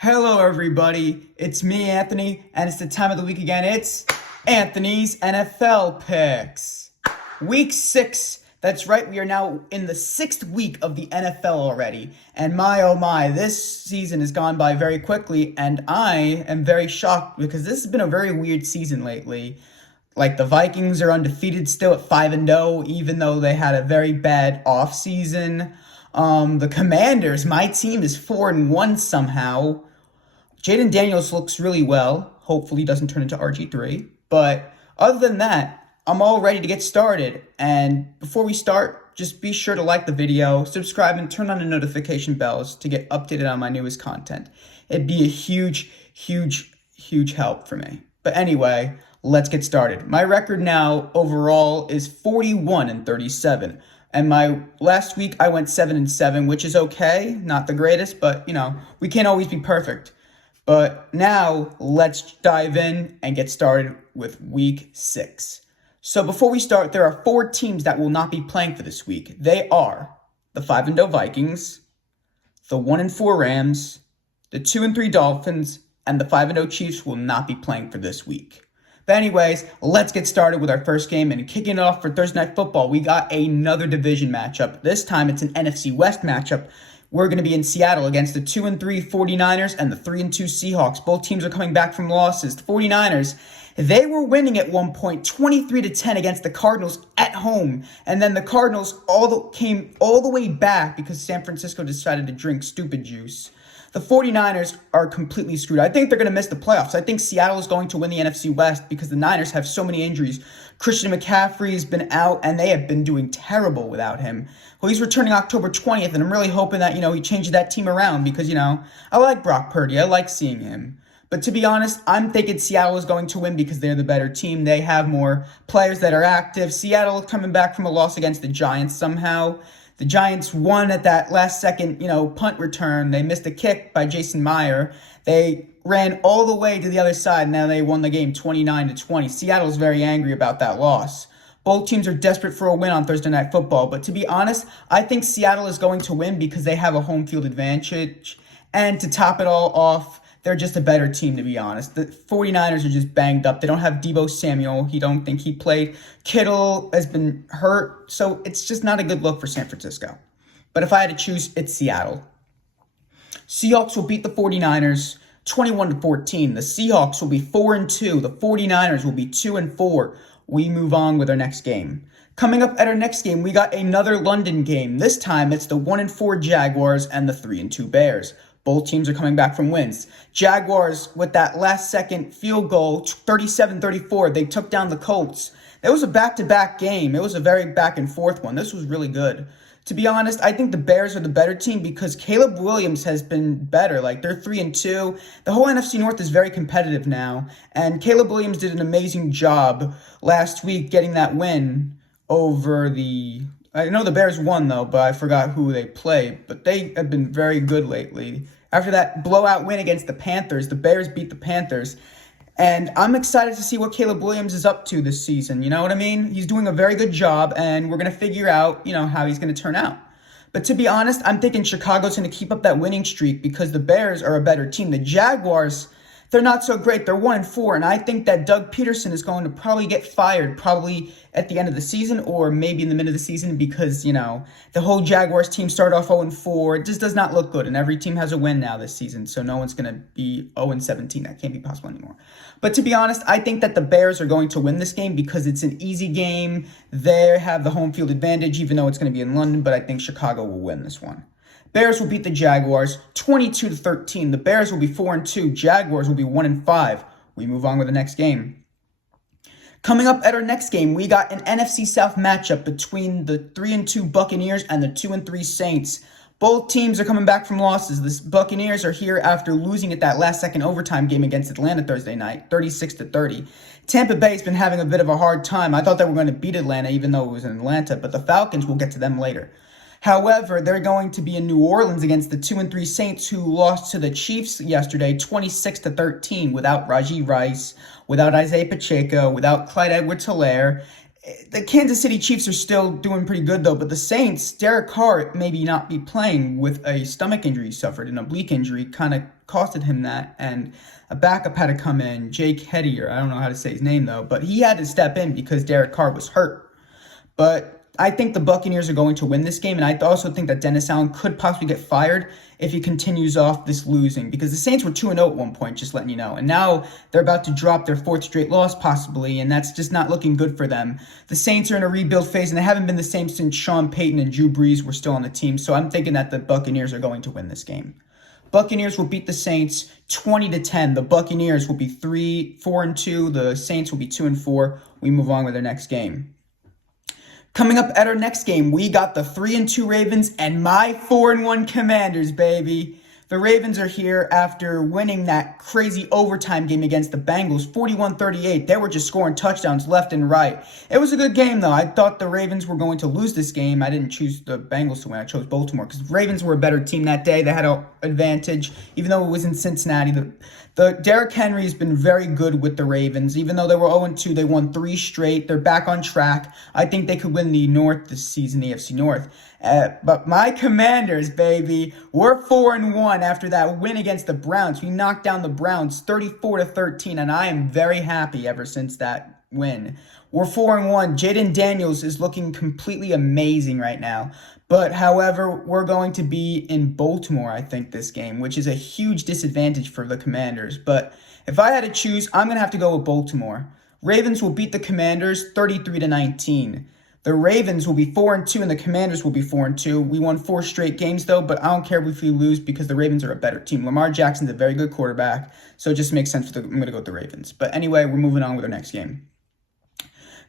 Hello, everybody. It's me, Anthony, and it's the time of the week again. It's Anthony's NFL Picks. Week 6. That's right, we are now in the 6th week of the NFL already. And my oh my, this season has gone by very quickly, and I am very shocked because this has been a very weird season lately. Like the Vikings are undefeated still at 5-0, even though they had a very bad offseason. The Commanders, my team, is 4-1 somehow. Jaden Daniels looks really well. Hopefully, he doesn't turn into RG3. But other than that, I'm all ready to get started. And before we start, just be sure to like the video, subscribe, and turn on the notification bells to get updated on my newest content. It'd be a huge, huge, huge help for me. But anyway, let's get started. My record now overall is 41-37. And my last week I went 7-7, which is okay. Not the greatest, but we can't always be perfect. But now let's dive in and get started with week 6. So before we start, there are 4 teams that will not be playing for this week. They are the 5-0 Vikings, the 1-4 Rams, the 2-3 Dolphins, and the 5-0 Chiefs will not be playing for this week. But anyways, let's get started with our first game. And kicking it off for Thursday Night Football, we got another division matchup. This time it's an NFC West matchup. We're going to be in Seattle against the 2-3 49ers and the 3-2 Seahawks. Both teams are coming back from losses. The 49ers, they were winning at one point 23-10 against the Cardinals at home. And then the Cardinals came all the way back because San Francisco decided to drink stupid juice. The 49ers are completely screwed. I think they're going to miss the playoffs. I think Seattle is going to win the NFC West because the Niners have so many injuries. Christian McCaffrey has been out, and they have been doing terrible without him. Well, he's returning October 20th, and I'm really hoping that, he changes that team around because, I like Brock Purdy. I like seeing him. But to be honest, I'm thinking Seattle is going to win because they're the better team. They have more players that are active. Seattle coming back from a loss against the Giants somehow. The Giants won at that last second, punt return. They missed a kick by Jason Meyer. They ran all the way to the other side, and now they won the game 29-20. Seattle's very angry about that loss. Both teams are desperate for a win on Thursday Night Football, but to be honest, I think Seattle is going to win because they have a home field advantage. And to top it all off, they're just a better team, to be honest. The 49ers are just banged up. They don't have Deebo Samuel. He don't think he played. Kittle has been hurt, so it's just not a good look for San Francisco. But if I had to choose, it's Seattle. Seahawks will beat the 49ers 21-14. The Seahawks will be 4-2. The 49ers will be 2-4. We move on with our next game. Coming up at our next game, we got another London game. This time, it's the 1-4 Jaguars and the 3-2 Bears. Both teams are coming back from wins. Jaguars, with that last-second field goal, 37-34, they took down the Colts. It was a back-to-back game. It was a very back-and-forth one. This was really good. To be honest, I think the Bears are the better team because Caleb Williams has been better. They're 3-2. The whole NFC North is very competitive now. And Caleb Williams did an amazing job last week getting that win over the... I know the Bears won, though, but I forgot who they played. But they have been very good lately. After that blowout win against the Panthers, the Bears beat the Panthers. And I'm excited to see what Caleb Williams is up to this season. You know what I mean? He's doing a very good job, and we're going to figure out, how he's going to turn out. But to be honest, I'm thinking Chicago's going to keep up that winning streak because the Bears are a better team. The Jaguars, they're not so great. They're 1-4, and I think that Doug Peterson is going to probably get fired probably at the end of the season or maybe in the middle of the season because, the whole Jaguars team started off 0-4. It just does not look good, and every team has a win now this season, so no one's going to be 0-17. That can't be possible anymore. But to be honest, I think that the Bears are going to win this game because it's an easy game. They have the home field advantage, even though it's going to be in London, but I think Chicago will win this one. Bears will beat the Jaguars 22-13. The Bears will be 4-2. Jaguars will be 1-5. We move on with the next game. Coming up at our next game, we got an NFC South matchup between the 3-2 Buccaneers and the 2-3 Saints. Both teams are coming back from losses. The Buccaneers are here after losing at that last-second overtime game against Atlanta Thursday night, 36-30. Tampa Bay's been having a bit of a hard time. I thought they were going to beat Atlanta, even though it was in Atlanta, but the Falcons, will get to them later. However, they're going to be in New Orleans against the 2-3 Saints, who lost to the Chiefs yesterday 26-13 without Rajee Rice, without Isaiah Pacheco, without Clyde Edwards-Helaire. The Kansas City Chiefs are still doing pretty good, though, but the Saints, Derek Carr maybe not be playing with a stomach injury he suffered, an oblique injury, kind of costed him that, and a backup had to come in, Jake Hedier. I don't know how to say his name though, but he had to step in because Derek Carr was hurt. But I think the Buccaneers are going to win this game, and I also think that Dennis Allen could possibly get fired if he continues off this losing, because the Saints were 2-0 at one point, just letting you know, and now they're about to drop their fourth straight loss possibly, and that's just not looking good for them. The Saints are in a rebuild phase, and they haven't been the same since Sean Payton and Drew Brees were still on the team, so I'm thinking that the Buccaneers are going to win this game. Buccaneers will beat the Saints 20-10. The Buccaneers will be 4-2. The Saints will be 2-4. We move on with our next game. Coming up at our next game, we got the 3-2 Ravens and my 4-1 Commanders, baby. The Ravens are here after winning that crazy overtime game against the Bengals, 41-38. They were just scoring touchdowns left and right. It was a good game, though. I thought the Ravens were going to lose this game. I didn't choose the Bengals to win. I chose Baltimore because the Ravens were a better team that day. They had an advantage, even though it was in Cincinnati. The Derrick Henry has been very good with the Ravens. Even though they were 0-2, they won 3 straight. They're back on track. I think they could win the North this season, the AFC North. But my Commanders, baby, we're 4-1 after that win against the Browns. We knocked down the Browns 34-13, and I am very happy ever since that win. We're 4-1. Jaden Daniels is looking completely amazing right now. But, however, we're going to be in Baltimore, I think, this game, which is a huge disadvantage for the Commanders. But if I had to choose, I'm going to have to go with Baltimore. Ravens will beat the Commanders 33-19. The Ravens will be 4-2 and the Commanders will be 4-2. We won 4 straight games, though, but I don't care if we lose because the Ravens are a better team. Lamar Jackson's a very good quarterback, so it just makes sense I'm going to go with the Ravens. But anyway, we're moving on with our next game.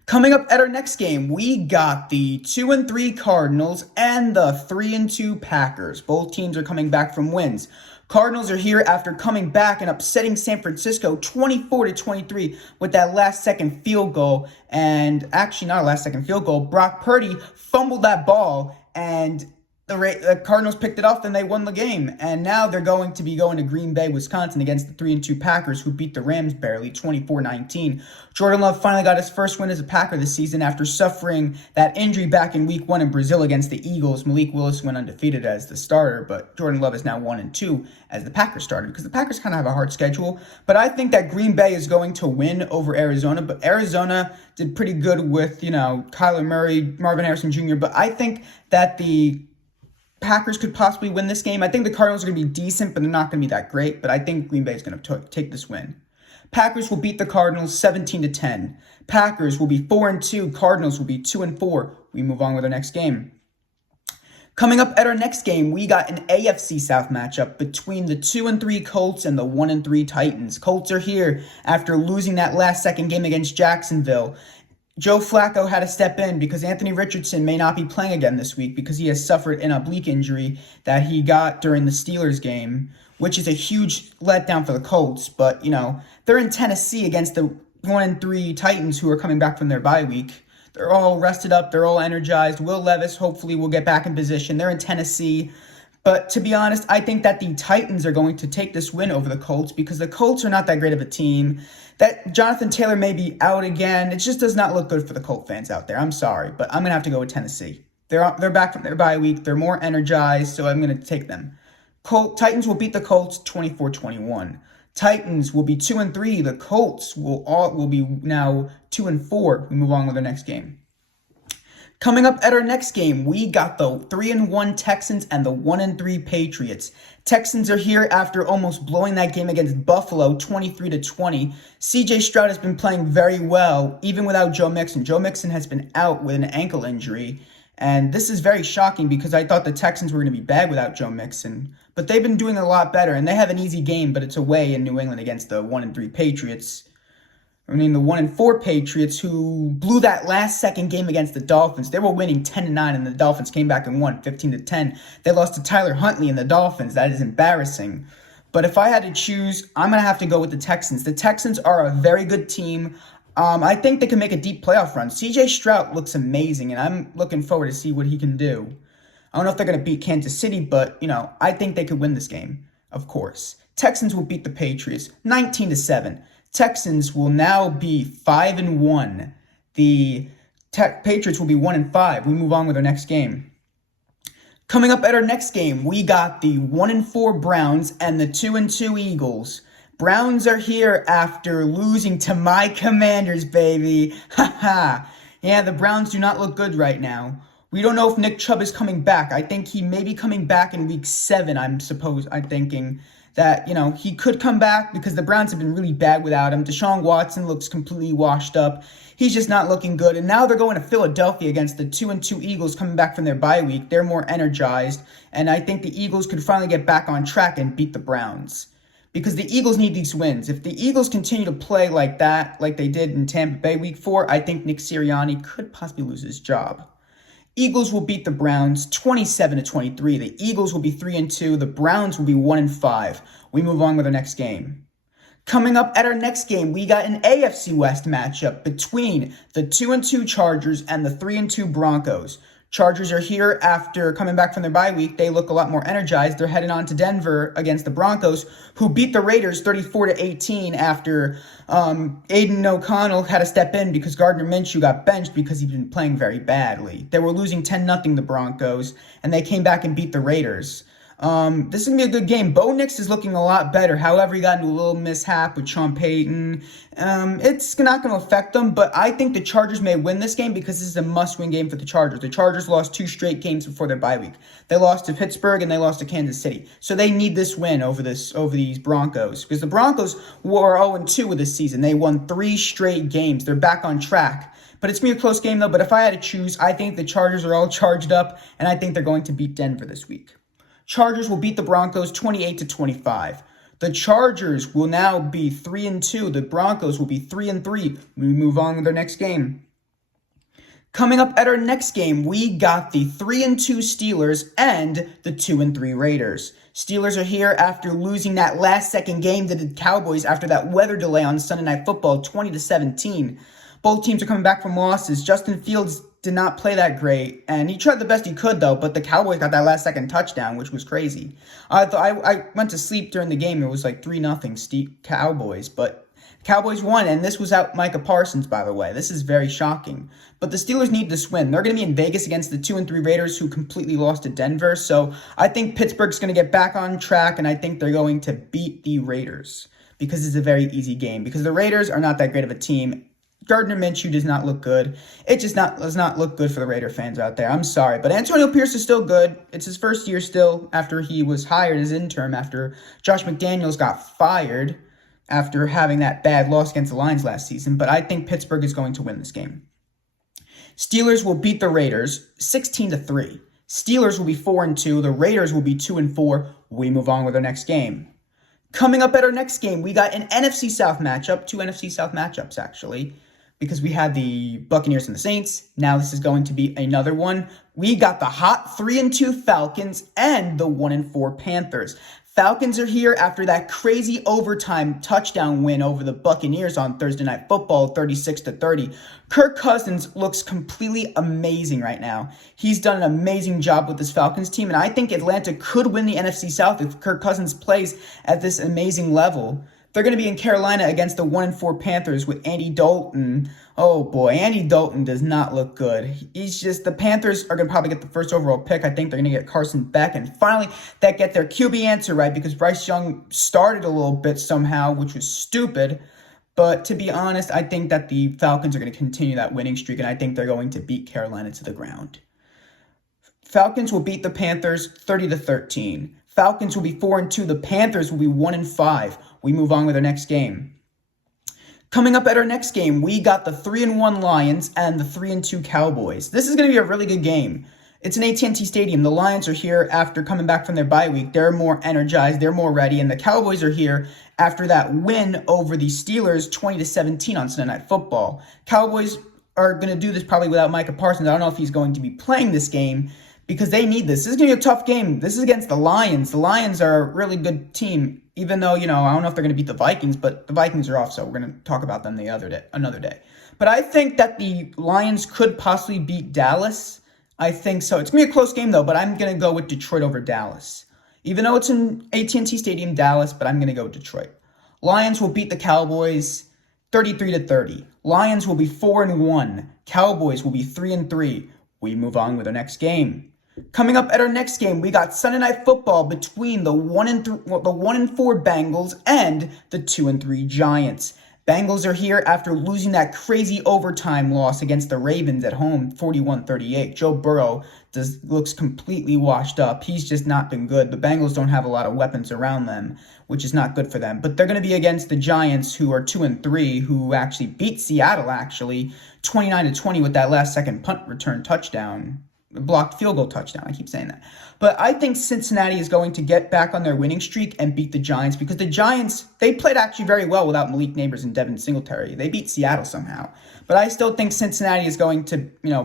Coming up at our next game, we got the 2-3 Cardinals and the 3-2 Packers. Both teams are coming back from wins. Cardinals are here after coming back and upsetting San Francisco 24-23 with that last-second field goal. And actually, not a last-second field goal. Brock Purdy fumbled that ball, and the Cardinals picked it up, and they won the game. And now they're going to be going to Green Bay, Wisconsin against the 3-2 Packers, who beat the Rams barely 24-19. Jordan Love finally got his first win as a Packer this season after suffering that injury back in Week 1 in Brazil against the Eagles. Malik Willis went undefeated as the starter, but Jordan Love is now 1-2 as the Packers starter because the Packers kind of have a hard schedule. But I think that Green Bay is going to win over Arizona, but Arizona did pretty good with, Kyler Murray, Marvin Harrison Jr., but I think that the Packers could possibly win this game. I think the Cardinals are going to be decent, but they're not going to be that great. But I think Green Bay is going to take this win. Packers will beat the Cardinals 17-10. Packers will be 4-2. Cardinals will be 2-4. We move on with our next game. Coming up at our next game, we got an AFC South matchup between the 2-3 Colts and the 1-3 Titans. Colts are here after losing that last-second game against Jacksonville. Joe Flacco had to step in because Anthony Richardson may not be playing again this week because he has suffered an oblique injury that he got during the Steelers game, which is a huge letdown for the Colts. But, they're in Tennessee against the 1-3 Titans who are coming back from their bye week. They're all rested up. They're all energized. Will Levis hopefully will get back in position. They're in Tennessee. But to be honest, I think that the Titans are going to take this win over the Colts because the Colts are not that great of a team. That Jonathan Taylor may be out again. It just does not look good for the Colt fans out there. I'm sorry, but I'm going to have to go with Tennessee. They're back from their bye week. They're more energized, so I'm going to take them. Titans will beat the Colts 24-21. Titans will be 2-3. The Colts will be now 2-4. We move on with the next game. Coming up at our next game, we got the 3-1 Texans and the 1-3 Patriots. Texans are here after almost blowing that game against Buffalo 23-20. CJ Stroud has been playing very well, even without Joe Mixon. Joe Mixon has been out with an ankle injury, and this is very shocking because I thought the Texans were going to be bad without Joe Mixon. But they've been doing a lot better, and they have an easy game, but it's away in New England against the 1-3 Patriots. The 1-4 Patriots, who blew that last-second game against the Dolphins. They were winning 10-9, and the Dolphins came back and won 15-10. They lost to Tyler Huntley and the Dolphins. That is embarrassing. But if I had to choose, I'm going to have to go with the Texans. The Texans are a very good team. I think they can make a deep playoff run. CJ Stroud looks amazing, and I'm looking forward to see what he can do. I don't know if they're going to beat Kansas City, but, I think they could win this game, of course. Texans will beat the Patriots 19-7. Texans will now be 5-1. The Patriots will be 1-5. We move on with our next game. Coming up at our next game, we got the 1-4 Browns and the 2-2 Eagles. Browns are here after losing to my Commanders, baby. Haha. Yeah, the Browns do not look good right now. We don't know if Nick Chubb is coming back. I think he may be coming back in week 7, I'm thinking that, he could come back because the Browns have been really bad without him. Deshaun Watson looks completely washed up. He's just not looking good. And now they're going to Philadelphia against the 2-2 Eagles coming back from their bye week. They're more energized. And I think the Eagles could finally get back on track and beat the Browns. Because the Eagles need these wins. If the Eagles continue to play like that, like they did in Tampa Bay week 4, I think Nick Sirianni could possibly lose his job. Eagles will beat the Browns 27-23. The Eagles will be 3-2. The Browns will be 1-5. We move on with our next game. Coming up at our next game, we got an AFC West matchup between the 2-2 Chargers and the 3-2 Broncos. Chargers are here after coming back from their bye week. They look a lot more energized. They're heading on to Denver against the Broncos, who beat the Raiders 34-18 after Aiden O'Connell had to step in because Gardner Minshew got benched because he'd been playing very badly. They were losing 10-0, the Broncos, and they came back and beat the Raiders. This is going to be a good game. Bo Nix is looking a lot better. However, he got into a little mishap with Sean Payton. It's not going to affect them, but I think the Chargers may win this game because this is a must-win game for the Chargers. The Chargers lost 2 straight games before their bye week. They lost to Pittsburgh and they lost to Kansas City. So they need this win over these Broncos because the Broncos were 0-2 this season. They won 3 straight games. They're back on track. But it's going to be a close game, though. But if I had to choose, I think the Chargers are all charged up, and I think they're going to beat Denver this week. Chargers will beat the Broncos 28-25. The Chargers will now be 3-2. The Broncos will be 3-3. We move on with our next game. Coming up at our next game, we got the 3-2 Steelers and the 2-3 Raiders. Steelers are here after losing that last-second game to the Cowboys after that weather delay on Sunday Night Football, 20-17. Both teams are coming back from losses. Justin Fields did not play that great, and he tried the best he could, though, but the Cowboys got that last-second touchdown, which was crazy. I went to sleep during the game. It was like 3-0 Cowboys, but Cowboys won, and this was out Micah Parsons, by the way. This is very shocking. But the Steelers need this win. They're going to be in Vegas against the 2-3 Raiders, who completely lost to Denver, so I think Pittsburgh's going to get back on track, and I think they're going to beat the Raiders because it's a very easy game, because the Raiders are not that great of a team. Gardner Minshew does not look good. It just does not look good for the Raider fans out there. I'm sorry. But Antonio Pierce is still good. It's his first year still after he was hired as interim after Josh McDaniels got fired after having that bad loss against the Lions last season. But I think Pittsburgh is going to win this game. Steelers will beat the Raiders 16-3. Steelers will be 4-2. The Raiders will be 2-4. We move on with our next game. Coming up at our next game, we got an NFC South matchup. 2 NFC South matchups, actually, because we had the Buccaneers and the Saints. Now this is going to be another one. We got the hot 3-2 Falcons and the 1-4 Panthers. Falcons are here after that crazy overtime touchdown win over the Buccaneers on Thursday Night Football, 36-30. Kirk Cousins looks completely amazing right now. He's done an amazing job with this Falcons team, and I think Atlanta could win the NFC South if Kirk Cousins plays at this amazing level. They're going to be in Carolina against the 1-4 Panthers with Andy Dalton. Oh boy, Andy Dalton does not look good. The Panthers are going to probably get the first overall pick. I think they're going to get Carson Beck. And finally, they get their QB answer right because Bryce Young started a little bit somehow, which was stupid. But to be honest, I think that the Falcons are going to continue that winning streak, and I think they're going to beat Carolina to the ground. Falcons will beat the Panthers 30-13. Falcons will be 4-2. The Panthers will be 1-5. We move on with our next game. Coming up at our next game, we got the 3-1 Lions and the 3-2 Cowboys. This is going to be a really good game. It's an AT&T Stadium. The Lions are here after coming back from their bye week. They're more energized. They're more ready. And the Cowboys are here after that win over the Steelers 20-17 on Sunday Night Football. Cowboys are going to do this probably without Micah Parsons. I don't know if he's going to be playing this game because they need this. This is going to be a tough game. This is against the Lions. The Lions are a really good team, even though, I don't know if they're going to beat the Vikings, but the Vikings are off, so we're going to talk about them another day. But I think that the Lions could possibly beat Dallas. I think so. It's going to be a close game, though, but I'm going to go with Detroit over Dallas. Even though it's in AT&T Stadium, Dallas, but I'm going to go with Detroit. Lions will beat the Cowboys 33-30. Lions will be 4-1. Cowboys will be 3-3. We move on with our next game. Coming up at our next game, we got Sunday Night Football between the 1-4 Bengals and the 2-3 Giants. Bengals are here after losing that crazy overtime loss against the Ravens at home, 41-38. Joe Burrow looks completely washed up. He's just not been good. The Bengals don't have a lot of weapons around them, which is not good for them. But they're going to be against the Giants, who are 2-3, who actually beat Seattle, 29-20 with that last-second punt return touchdown. Blocked field goal touchdown. I keep saying that. But I think Cincinnati is going to get back on their winning streak and beat the Giants, because the Giants, they played actually very well without Malik Nabers and Devin Singletary. They beat Seattle somehow. But I still think Cincinnati is going to,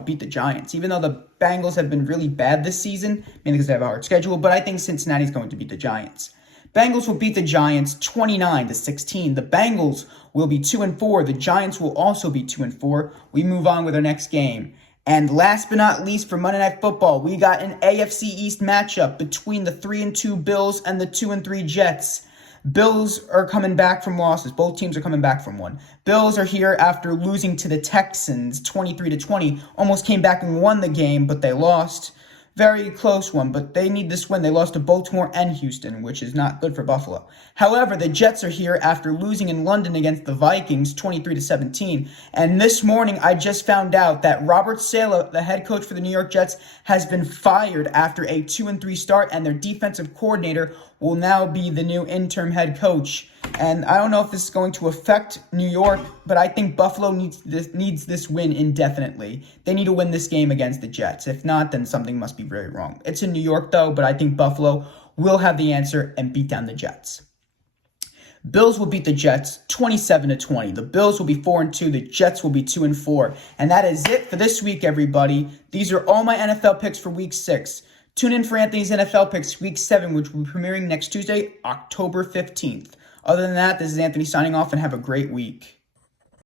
beat the Giants, even though the Bengals have been really bad this season, mainly because they have a hard schedule. But I think Cincinnati is going to beat the Giants. Bengals will beat the Giants 29-16. The Bengals will be 2-4. The Giants will also be 2-4. We move on with our next game. And last but not least, for Monday Night Football, we got an AFC East matchup between the 3-2 Bills and the 2-3 Jets. Bills are coming back from losses. Both teams are coming back from one. Bills are here after losing to the Texans 23-20. Almost came back and won the game, but they lost. Very close one, but they need this win. They lost to Baltimore and Houston, which is not good for Buffalo. However, the Jets are here after losing in London against the Vikings 23-17. And this morning, I just found out that Robert Saleh, the head coach for the New York Jets, has been fired after a 2-3 start, and their defensive coordinator will now be the new interim head coach. And I don't know if this is going to affect New York, but I think Buffalo needs this win indefinitely. They need to win this game against the Jets. If not, then something must be very wrong. It's in New York, though, but I think Buffalo will have the answer and beat down the Jets. Bills will beat the Jets 27-20. The Bills will be 4-2. The Jets will be 2-4. And that is it for this week, everybody. These are all my NFL picks for Week 6. Tune in for Anthony's NFL picks Week 7, which will be premiering next Tuesday, October 15th. Other than that, this is Anthony signing off, and have a great week.